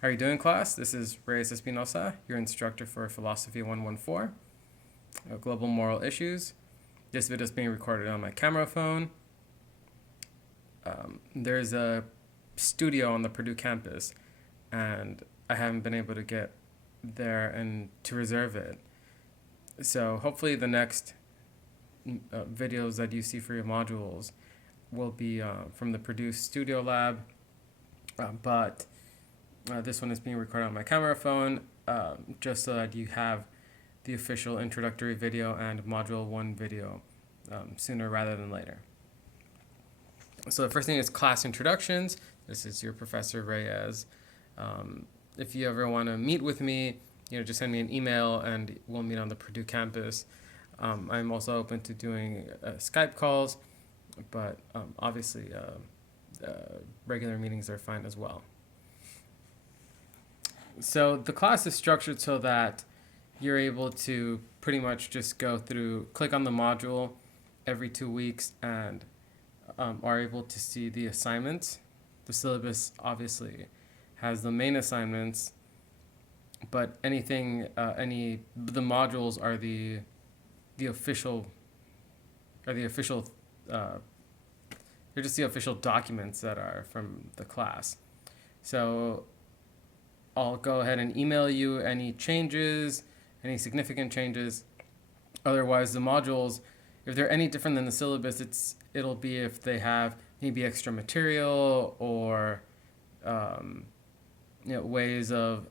How are you doing, class? This is Reyes Espinosa, your instructor for Philosophy 114, Global Moral Issues. This video is being recorded on my camera phone. There's a studio on the Purdue campus, and I haven't been able to get there and to reserve it. So hopefully the next videos that you see for your modules will be from the Purdue Studio Lab, but this one is being recorded on my camera phone, just so that you have the official introductory video and module 1 video sooner rather than later. So the first thing is class introductions. This is your Professor Reyes. If you ever want to meet with me, just send me an email and we'll meet on the Purdue campus. I'm also open to doing Skype calls, but obviously regular meetings are fine as well. So the class is structured so that you're able to pretty much just go through, click on the module every 2 weeks and are able to see the assignments. The syllabus obviously has the main assignments, but the modules are the official, they're just the official documents that are from the class. So I'll go ahead and email you any changes, any significant changes. Otherwise, the modules, if they're any different than the syllabus, it'll be if they have maybe extra material or ways of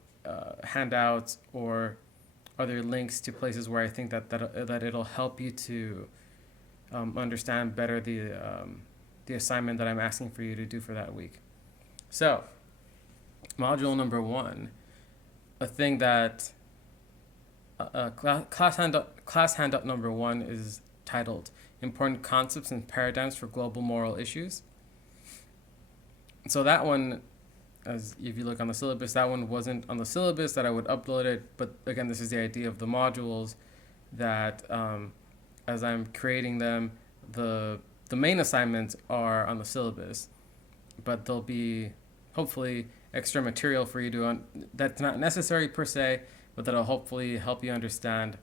handouts or other links to places where I think that it'll help you to understand better the assignment that I'm asking for you to do for that week. So, module number 1, a thing that class handout number 1 is titled Important Concepts and Paradigms for Global Moral Issues. So that one, as if you look on the syllabus, that one wasn't on the syllabus that I would upload it, but again, this is the idea of the modules that as I'm creating them, the main assignments are on the syllabus, but there'll be hopefully extra material for you to that's not necessary per se, but that'll hopefully help you understand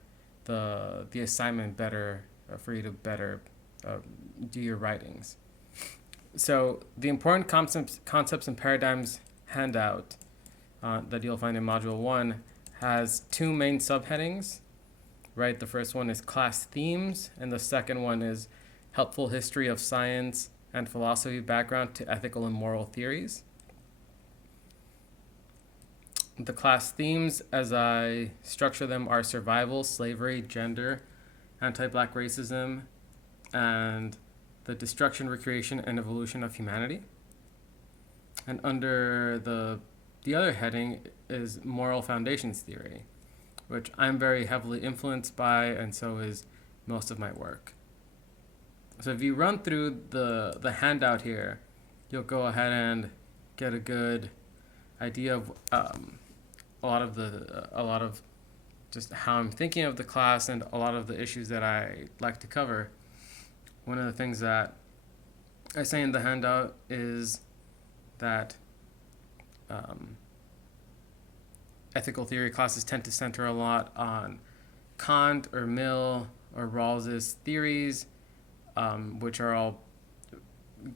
the assignment better, for you to better do your writings. So the important concepts and paradigms handout that you'll find in module 1 has 2 main subheadings, right? The first one is class themes, and the second one is helpful history of science and philosophy background to ethical and moral theories. The class themes, as I structure them, are survival, slavery, gender, anti-black racism, and the destruction, recreation, and evolution of humanity. And under the other heading is moral foundations theory, which I'm very heavily influenced by, and so is most of my work. So if you run through the handout here, you'll go ahead and get a good idea of a lot of just how I'm thinking of the class and a lot of the issues that I like to cover. One of the things that I say in the handout is that ethical theory classes tend to center a lot on Kant or Mill or Rawls's theories, which are all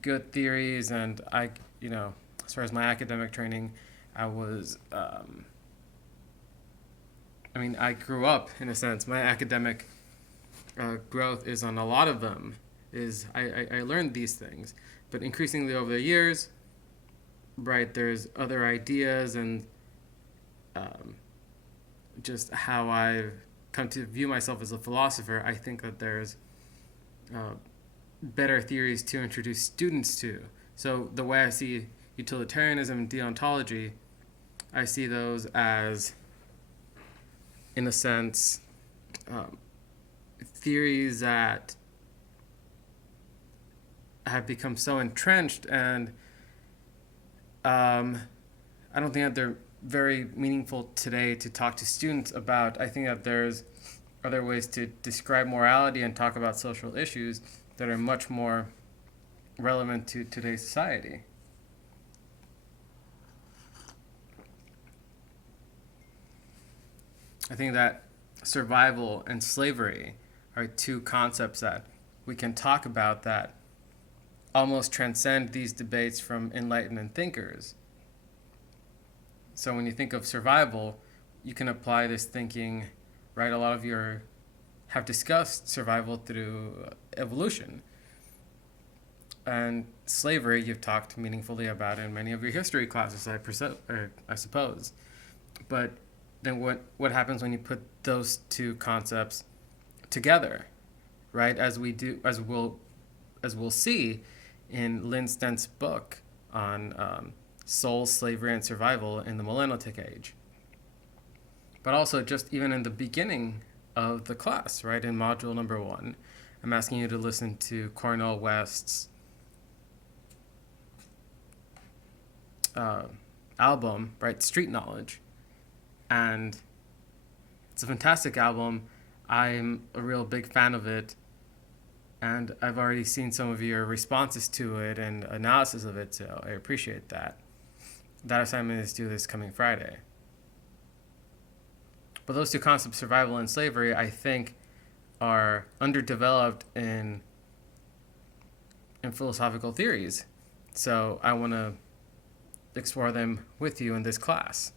good theories, and I, as far as my academic training, I was I grew up, in a sense. My academic growth is on a lot of them. I learned these things. But increasingly over the years, right, there's other ideas and just how I've come to view myself as a philosopher. I think that there's better theories to introduce students to. So the way I see utilitarianism and deontology, I see those as, in a sense, theories that have become so entrenched, and I don't think that they're very meaningful today to talk to students about. I think that there's other ways to describe morality and talk about social issues that are much more relevant to today's society. I think that survival and slavery are two concepts that we can talk about that almost transcend these debates from enlightenment thinkers. So when you think of survival, you can apply this thinking, right? A lot of you have discussed survival through evolution. And slavery, you've talked meaningfully about in many of your history classes, I suppose. But then what happens when you put those two concepts together, right? As we'll see in Lynn Stent's book on soul, slavery, and survival in the Millennial Age. But also just even in the beginning of the class, right? In module number 1, I'm asking you to listen to Cornel West's album, right? Street Knowledge. And it's a fantastic album. I'm a real big fan of it. And I've already seen some of your responses to it and analysis of it, so I appreciate that. That assignment is due this coming Friday. But those two concepts, survival and slavery, I think are underdeveloped in philosophical theories. So I want to explore them with you in this class.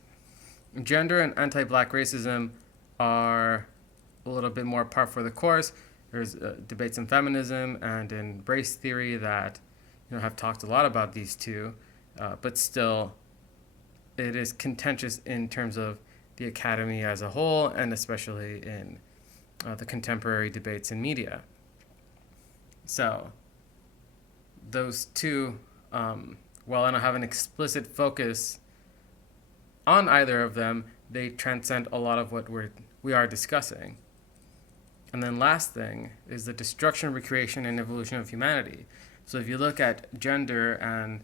Gender and anti-black racism are a little bit more par for the course. There's debates in feminism and in race theory that have talked a lot about these two, but still it is contentious in terms of the academy as a whole, and especially in the contemporary debates in media. So those two, while I don't have an explicit focus on either of them, they transcend a lot of what we are discussing. And then last thing is the destruction, recreation, and evolution of humanity. So if you look at gender and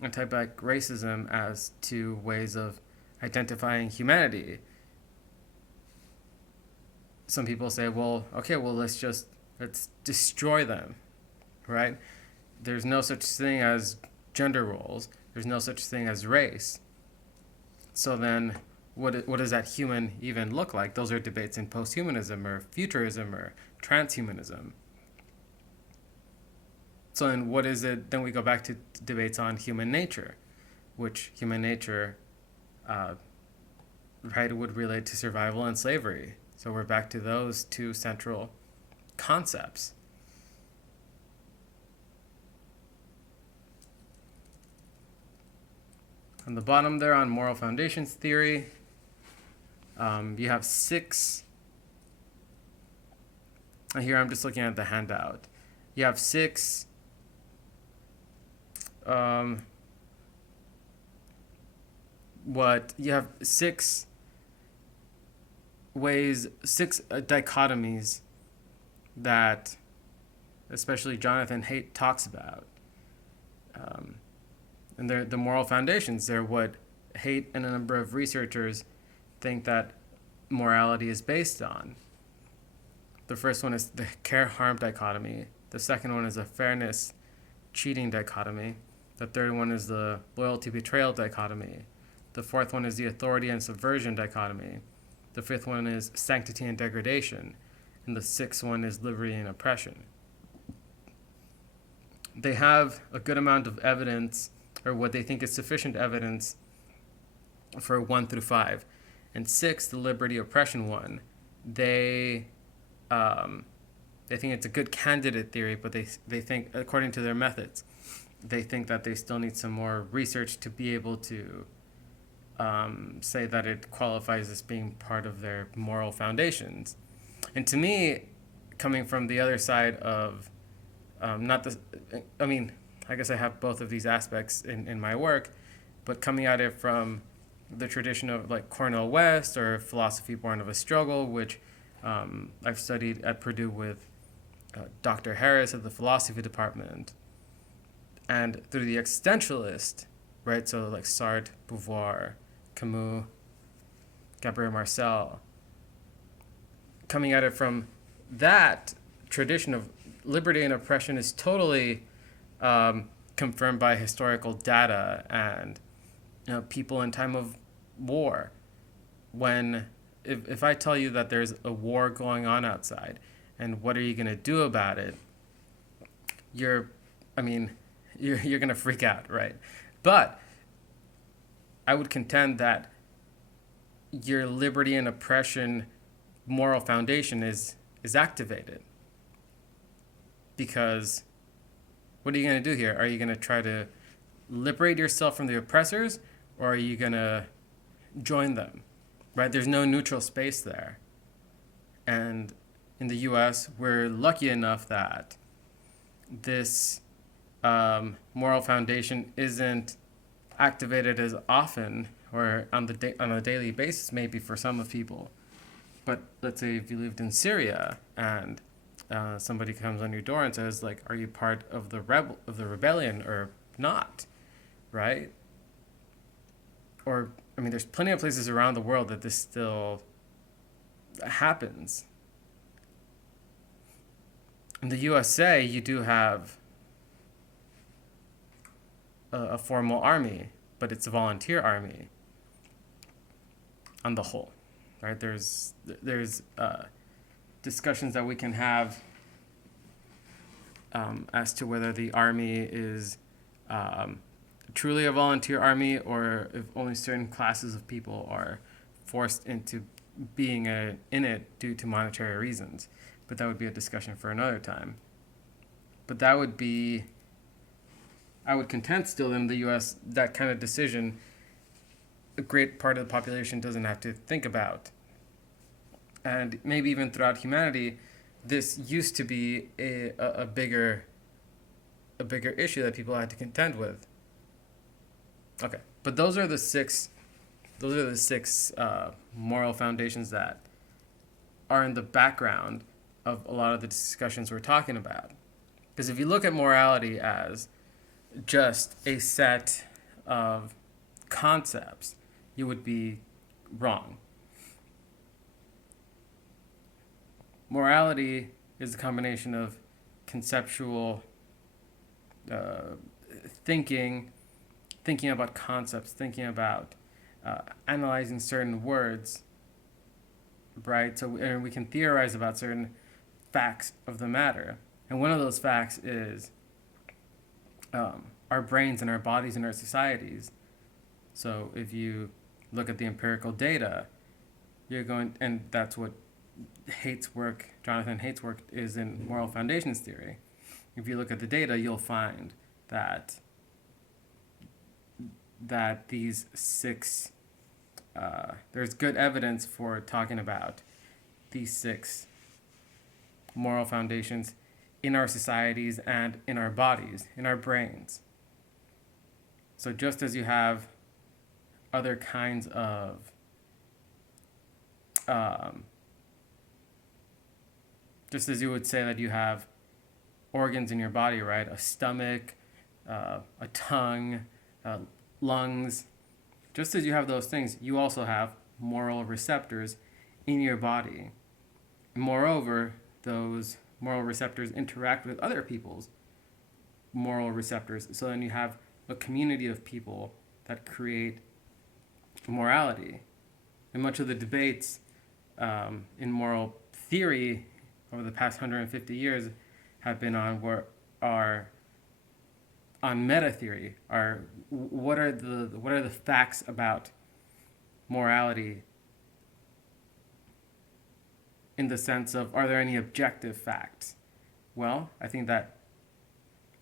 anti-black racism as two ways of identifying humanity, some people say, let's destroy them, right? There's no such thing as gender roles. There's no such thing as race. So then what does that human even look like? Those are debates in posthumanism or futurism or transhumanism. So then what is it? Then we go back to debates on human nature, which human nature would relate to survival and slavery. So we're back to those two central concepts. On the bottom there on moral foundations theory, you have 6. Here I'm just looking at the handout. You have 6 6 ways, 6 dichotomies that especially Jonathan Haidt talks about. And they're the moral foundations. They're what Haidt and a number of researchers think that morality is based on. The first one is the care-harm dichotomy. The second one is a fairness-cheating dichotomy. The third one is the loyalty-betrayal dichotomy. The fourth one is the authority and subversion dichotomy. The fifth one is sanctity and degradation. And the sixth one is liberty and oppression. They have a good amount of evidence, or what they think is sufficient evidence, for 1 through 5. And 6, the liberty oppression one, they think it's a good candidate theory, but they think, according to their methods, they think that they still need some more research to be able to say that it qualifies as being part of their moral foundations. And to me, coming from the other side of I guess I have both of these aspects in my work, but coming at it from the tradition of like Cornel West or philosophy born of a struggle, which I've studied at Purdue with Dr. Harris at the philosophy department, and through the existentialist, right? So like Sartre, Beauvoir, Camus, Gabriel Marcel, coming at it from that tradition of liberty and oppression is totally confirmed by historical data and people in time of war, when if I tell you that there's a war going on outside, and what are you gonna do about it? You're, I mean, you're gonna freak out, right? But I would contend that your liberty and oppression moral foundation is activated, because what are you going to do here? Are you going to try to liberate yourself from the oppressors, or are you going to join them? Right? There's no neutral space there. And in the US, we're lucky enough that this moral foundation isn't activated as often or on a daily basis, maybe for some of people. But let's say if you lived in Syria and somebody comes on your door and says, like, are you part of the rebellion or not, right? Or, I mean, there's plenty of places around the world that this still happens. In the USA, you do have a formal army, but it's a volunteer army on the whole, right? There's discussions that we can have as to whether the army is truly a volunteer army, or if only certain classes of people are forced into being in it due to monetary reasons. But that would be a discussion for another time. But that would be, I would contend still in the US, that kind of decision, a great part of the population doesn't have to think about. And maybe even throughout humanity, this used to be a bigger issue that people had to contend with. Okay, but those are the six moral foundations that are in the background of a lot of the discussions we're talking about. Because if you look at morality as just a set of concepts, you would be wrong. Morality is a combination of conceptual thinking about concepts, thinking about analyzing certain words, right? And we can theorize about certain facts of the matter. And one of those facts is our brains and our bodies and our societies. So if you look at the empirical data, and that's what Jonathan Haidt's work is in moral foundations theory. If you look at the data, you'll find that these six, there's good evidence for talking about these six moral foundations in our societies and in our bodies, in our brains. So just as you have other kinds of just as you would say that you have organs in your body, right? A stomach, a tongue, lungs. Just as you have those things, you also have moral receptors in your body. Moreover, those moral receptors interact with other people's moral receptors. So then you have a community of people that create morality. And much of the debates in moral theory over the past 150 years have been on meta theory. What are the facts about morality, in the sense of, are there any objective facts? Well, I think that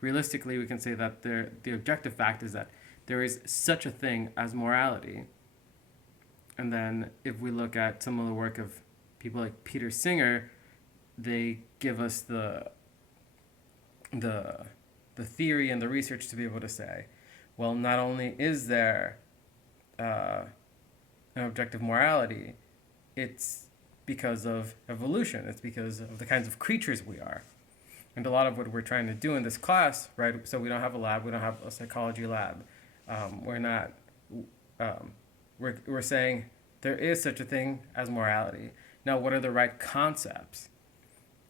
realistically we can say that the objective fact is that there is such a thing as morality. And then if we look at some of the work of people like Peter Singer, they give us the theory and the research to be able to say, well, not only is there an objective morality, it's because of evolution. It's because of the kinds of creatures we are. And a lot of what we're trying to do in this class, right? So we don't have a lab. We don't have a psychology lab. We're saying there is such a thing as morality. Now, what are the right concepts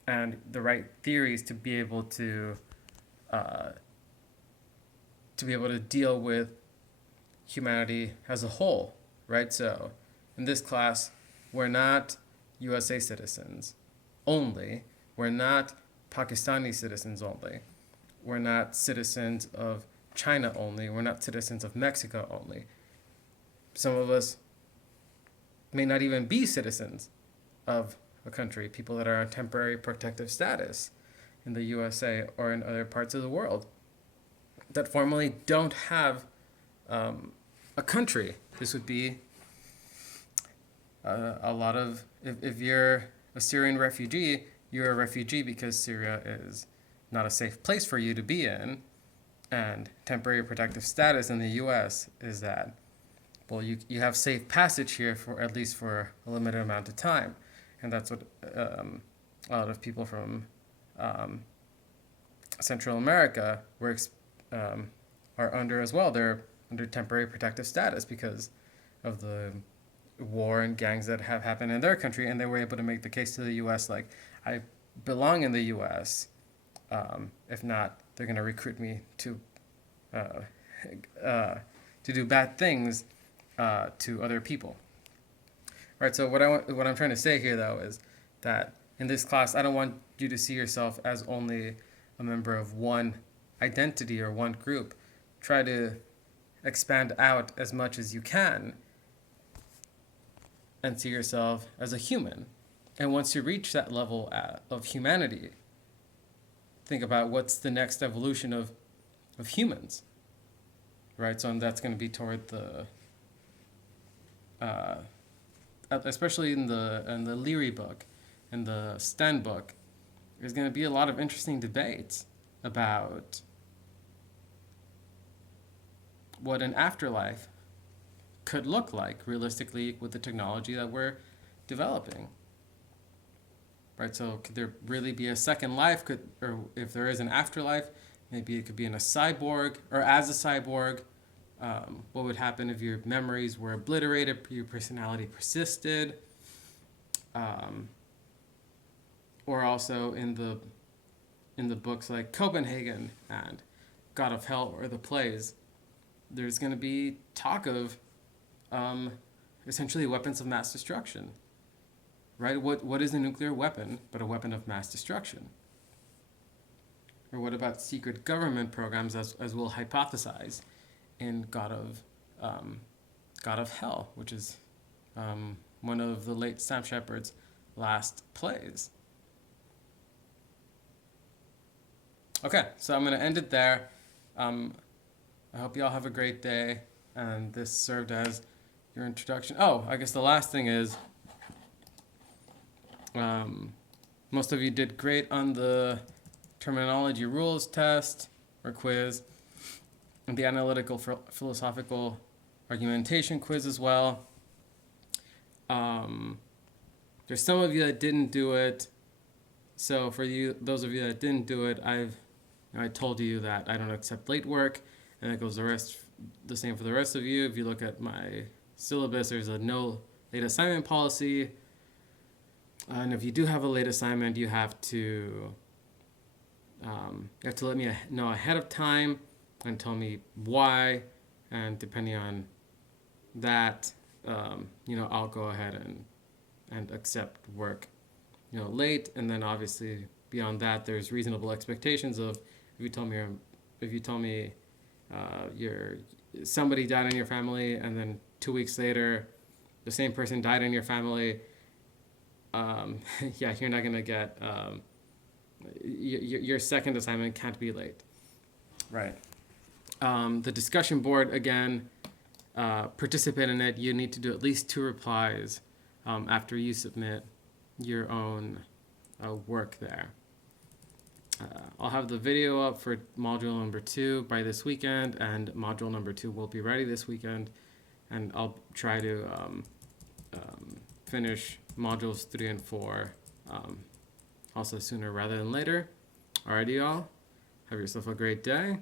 and the right theories to be able to deal with humanity as a whole, right? So in this class, we're not USA citizens only. We're not Pakistani citizens only. We're not citizens of China only. We're not citizens of Mexico only. Some of us may not even be citizens of a country, people that are on temporary protective status in the USA or in other parts of the world that formally don't have a country. This would be a lot of, if you're a Syrian refugee, you're a refugee because Syria is not a safe place for you to be in. And temporary protective status in the US is that, well, you have safe passage here for at least for a limited amount of time. And that's what a lot of people from Central America are under as well. They're under temporary protective status because of the war and gangs that have happened in their country, and they were able to make the case to the U.S. like, I belong in the U.S. If not, they're going to recruit me to do bad things to other people. Right. So what I'm trying to say here, though, is that in this class, I don't want you to see yourself as only a member of one identity or one group. Try to expand out as much as you can and see yourself as a human. And once you reach that level of humanity, think about what's the next evolution of humans, right? So that's going to be toward the, especially in the Leary book, in the Sten book, there's going to be a lot of interesting debates about what an afterlife could look like realistically with the technology that we're developing. Right, so could there really be a second life? Or if there is an afterlife, maybe it could be in a cyborg or as a cyborg. What would happen if your memories were obliterated, your personality persisted? Or also in the books like Copenhagen and God of Hell or the plays, there's going to be talk of essentially weapons of mass destruction. Right? What is a nuclear weapon but a weapon of mass destruction? Or what about secret government programs, as we'll hypothesize in God of Hell, which is one of the late Sam Shepard's last plays. Okay, so I'm going to end it there. I hope you all have a great day, and this served as your introduction. Oh, I guess the last thing is, most of you did great on the terminology rules test or quiz, and the analytical philosophical argumentation quiz as well. There's some of you that didn't do it. So for you, those of you that didn't do it, I told you that I don't accept late work, and that goes the same for the rest of you. If you look at my syllabus, there's a no late assignment policy. And if you do have a late assignment, you have to let me know ahead of time and tell me why. And depending on that, I'll go ahead and accept work, late. And then obviously beyond that, there's reasonable expectations of if you tell me somebody died in your family, and then 2 weeks later, the same person died in your family. You're not going to get, your second assignment can't be late. Right. The discussion board, again, participate in it. You need to do at least 2 replies after you submit your own work there. I'll have the video up for module number 2 by this weekend, and module number 2 will be ready this weekend, and I'll try to finish modules 3 and 4 also sooner rather than later. Alrighty, y'all. Have yourself a great day.